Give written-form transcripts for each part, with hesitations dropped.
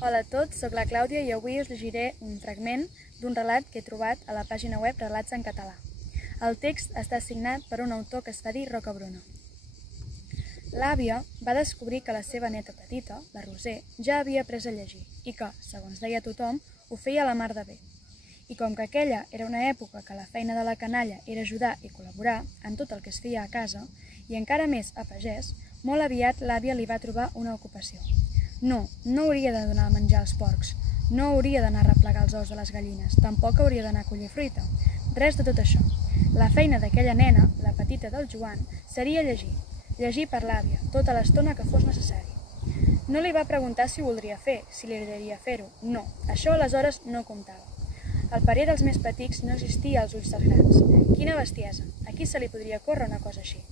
Hola a tots, soc la Clàudia i avui us llegiré un fragment d'un relat que he trobat a la pàgina web Relats en Català. El text està signat per un autor que es fa dir Rocabruna. L'àvia va descobrir que la seva neta petita, la Roser, ja havia après a llegir i que, segons deia tothom, ho feia a la mar de bé. I com que aquella era una època que la feina de la canalla era ajudar i col·laborar en tot el que es feia a casa, i encara més a pagès, molt aviat l'àvia li va trobar una ocupació. No hauria de donar menjar als porcs, no hauria d'anar a replegar els ous de les gallines, tampoc hauria d'anar a collir fruita. Res de tot això. La feina d'aquella nena, la petita del Joan, seria llegir. Llegir per l'àvia, tota l'estona que fos necessari. No li va preguntar si ho voldria fer, si li agradaria fer-ho. No, això aleshores no comptava. El parer dels més petits no existia als ulls dels grans. Quina bestiesa, a qui se li podria córrer una cosa així?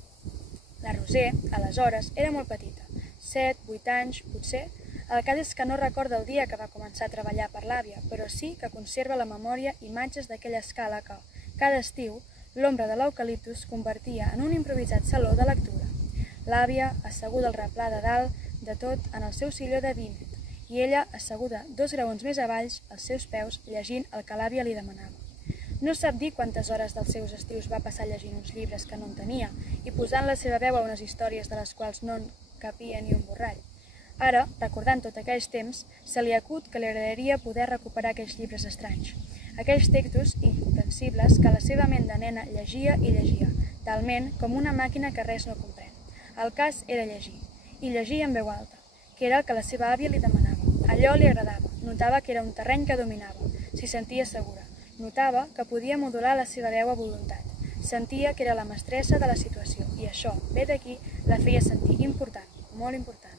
La Roser, aleshores, era molt petita, 7, 8 anys, potser. El cas és que no recorda el dia que va començar a treballar per l'àvia, però sí que conserva a la memòria imatges d'aquella escala que, cada estiu, l'ombra de l'eucaliptus convertia en un improvisat saló de lectura. L'àvia, asseguda al replà de dalt de tot en el seu silló de vímet, i ella, asseguda 2 graons més avalls, als seus peus, llegint el que l'àvia li demanava. No sap dir quantes hores dels seus estius va passar llegint uns llibres que no entenia i posant la seva veu a unes històries de les quals no en capia ni un borrall. Ara, recordant tot aquells temps, se li acut que li agradaria poder recuperar aquells llibres estranys, aquells textos incomprensibles que la seva ment de nena llegia i llegia, talment com una màquina que res no comprèn. El cas era llegir, i llegir en veu alta, que era el que la seva àvia li demanava. Allò li agradava, notava que era un terreny que dominava, s'hi sentia segura, notava que podia modular la seva veu a voluntat, sentia que era la mestressa de la situació, i això, ve d'aquí, la feia sentir important, molt important.